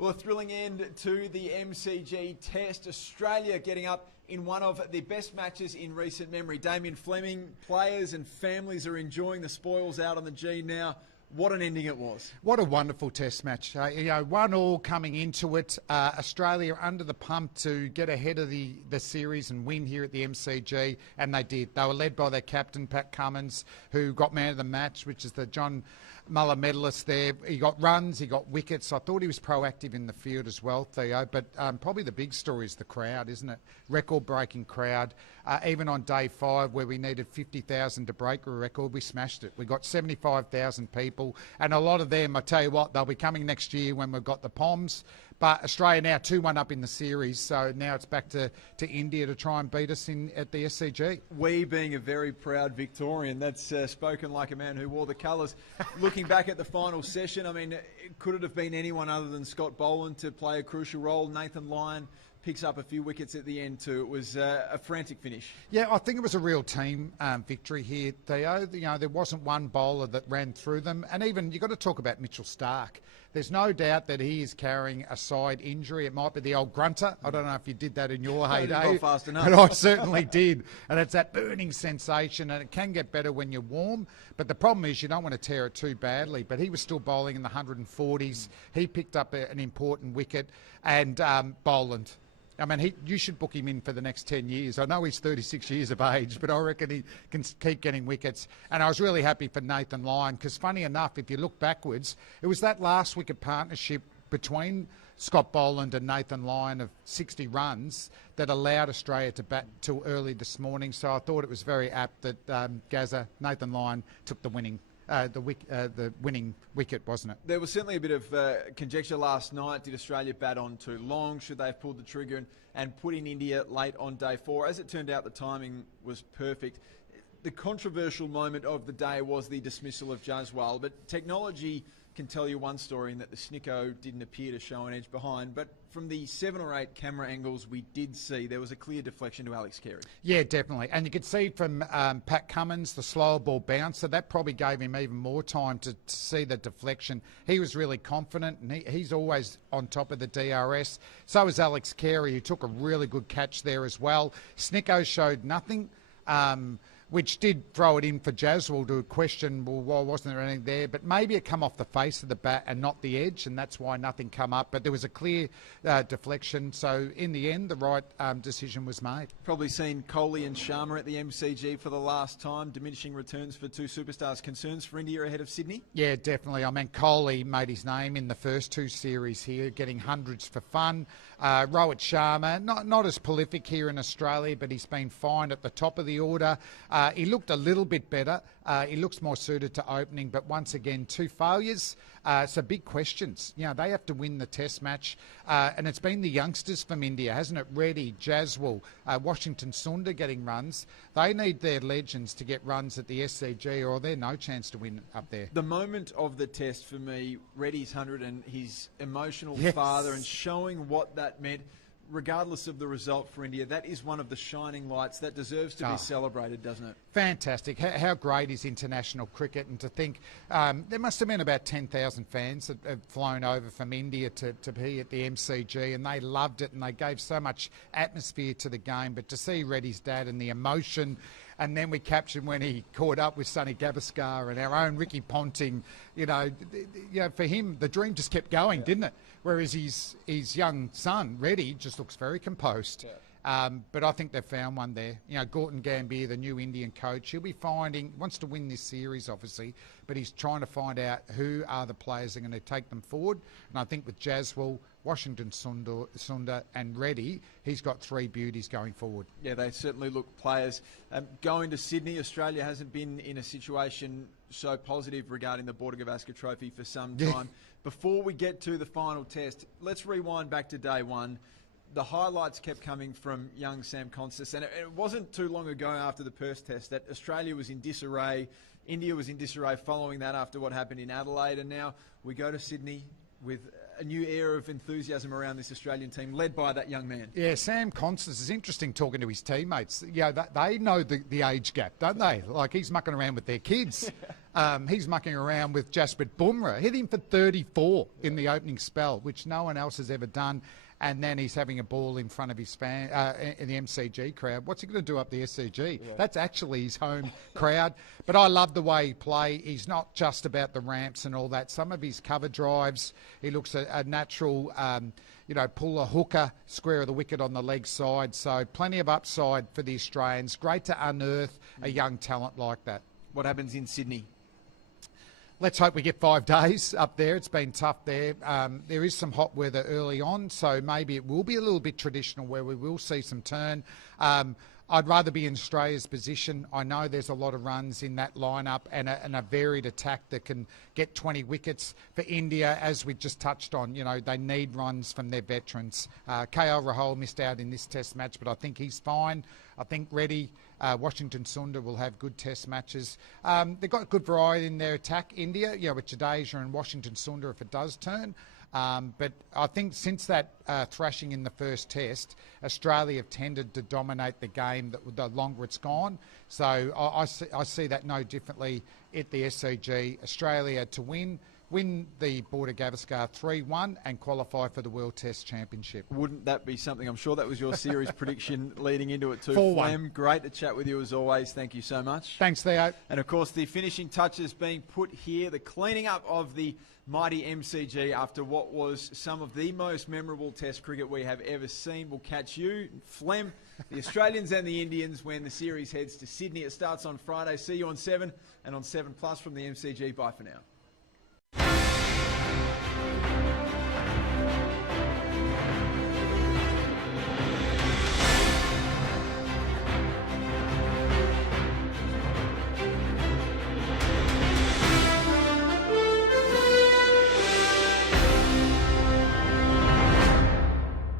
Well, a thrilling end to the MCG Test. Australia getting up in one of the best matches in recent memory. Damien Fleming, players and families are enjoying the spoils out on the G now. What an ending it was. What a wonderful test match. 1-1 coming into it. Australia under the pump to get ahead of the series and win here at the MCG, and they did. They were led by their captain, Pat Cummins, who got man of the match, which is the John Muller medalist there. He got runs, he got wickets. I thought he was proactive in the field as well, Theo. But probably the big story is the crowd, isn't it? Record-breaking crowd. Even on day 5, where we needed 50,000 to break a record, we smashed it. We got 75,000 people. And a lot of them, I tell you what, they'll be coming next year when we've got the Poms. But Australia now 2-1 up in the series, so now it's back to India to try and beat us at the SCG. We being a very proud Victorian, that's spoken like a man who wore the colours. Looking back at the final session, I mean, could it have been anyone other than Scott Boland to play a crucial role? Nathan Lyon picks up a few wickets at the end too. It was a frantic finish. Yeah, I think it was a real team victory here, Theo. There wasn't one bowler that ran through them. And even, you've got to talk about Mitchell Starc. There's no doubt that he is carrying a side injury. It might be the old grunter. I don't know if you did that in your heyday. Not fast enough. But I certainly did. And it's that burning sensation, and it can get better when you're warm. But the problem is you don't want to tear it too badly. But he was still bowling in the 140s. He picked up an important wicket. And Boland, I mean, you should book him in for the next 10 years. I know he's 36 years of age, but I reckon he can keep getting wickets. And I was really happy for Nathan Lyon, because funny enough, if you look backwards, it was that last wicket partnership between Scott Boland and Nathan Lyon of 60 runs that allowed Australia to bat till early this morning. So I thought it was very apt that Nathan Lyon took the winning wicket, wasn't it? There was certainly a bit of conjecture last night. Did Australia bat on too long? Should they have pulled the trigger and put in India late on day 4? As it turned out, the timing was perfect. The controversial moment of the day was the dismissal of Jaswal, but technology can tell you one story in that the Snicko didn't appear to show an edge behind, but from the 7 or 8 camera angles we did see, there was a clear deflection to Alex Carey. Yeah, definitely. And you could see from Pat Cummins, the slower ball bouncer, that probably gave him even more time to see the deflection. He was really confident, and he's always on top of the DRS. So was Alex Carey, who took a really good catch there as well. Snicko showed nothing. Which did throw it in for Jaswal to question, well, why wasn't there anything there? But maybe it come off the face of the bat and not the edge, and that's why nothing come up. But there was a clear deflection. So in the end, the right decision was made. Probably seen Kohli and Sharma at the MCG for the last time. Diminishing returns for 2 superstars. Concerns for India ahead of Sydney? Yeah, definitely. I mean, Kohli made his name in the first 2 series here, getting hundreds for fun. Rohit Sharma, not as prolific here in Australia, but he's been fine at the top of the order. He looked a little bit better. He looks more suited to opening, but once again, 2 failures. So big questions. They have to win the test match. And it's been the youngsters from India, hasn't it? Reddy, Jaswal, Washington Sundar getting runs. They need their legends to get runs at the SCG, or they're no chance to win up there. The moment of the test for me, Reddy's 100 and his emotional Yes. father, and showing what that meant, regardless of the result for India, that is one of the shining lights that deserves to be celebrated, doesn't it? Fantastic. How great is international cricket? And to think there must have been about 10,000 fans that have flown over from India to be at the MCG, and they loved it, and they gave so much atmosphere to the game. But to see Reddy's dad and the emotion, and then we captured when he caught up with Sonny Gavaskar and our own Ricky Ponting, for him, the dream just kept going, didn't it? Whereas his young son, Reddy, just looks very composed. Yeah. But I think they've found one there. Gautam Gambhir, the new Indian coach, he'll be wants to win this series, obviously, but he's trying to find out who are the players that are going to take them forward. And I think with Jaswal, Washington Sundar and Reddy, he's got 3 beauties going forward. Yeah, they certainly look players. Going to Sydney, Australia hasn't been in a situation so positive regarding the Border Gavaskar Trophy for some time. Before we get to the final test, let's rewind back to day 1. The highlights kept coming from young Sam Constas, and it wasn't too long ago after the Perth test that Australia was in disarray, India was in disarray following that after what happened in Adelaide, and now we go to Sydney with a new air of enthusiasm around this Australian team, led by that young man. Yeah, Sam Constas is interesting talking to his teammates. They know the age gap, don't they? Like, he's mucking around with their kids. He's mucking around with Jasprit Bumrah, hit him for 34 in the opening spell, which no one else has ever done. And then he's having a ball in front of his fan in the MCG crowd. What's he going to do up the SCG? Yeah. That's actually his home crowd. But I love the way he plays. He's not just about the ramps and all that. Some of his cover drives, he looks a natural, pull a hooker, square of the wicket on the leg side. So plenty of upside for the Australians. Great to unearth a young talent like that. What happens in Sydney? Let's hope we get 5 days up there. It's been tough there. There is some hot weather early on, so maybe it will be a little bit traditional where we will see some turn. I'd rather be in Australia's position. I know there's a lot of runs in that lineup and a varied attack that can get 20 wickets. For India, as we just touched on, they need runs from their veterans. KL Rahul missed out in this test match, but I think he's fine. I think Reddy, Washington Sundar will have good test matches. They've got good variety in their attack, India, with Jadeja and Washington Sundar if it does turn. But I think since that thrashing in the first test, Australia have tended to dominate the game the longer it's gone. So I see that no differently at the SCG. Australia to win the Border Gavaskar 3-1 and qualify for the World Test Championship. Wouldn't that be something? I'm sure that was your series prediction leading into it too. 4-1. Flem, great to chat with you as always. Thank you so much. Thanks, Theo. And of course, the finishing touches being put here, the cleaning up of the mighty MCG after what was some of the most memorable Test cricket we have ever seen. We'll catch you, Flem, the Australians and the Indians when the series heads to Sydney. It starts on Friday. See you on 7 and on 7 Plus from the MCG. Bye for now.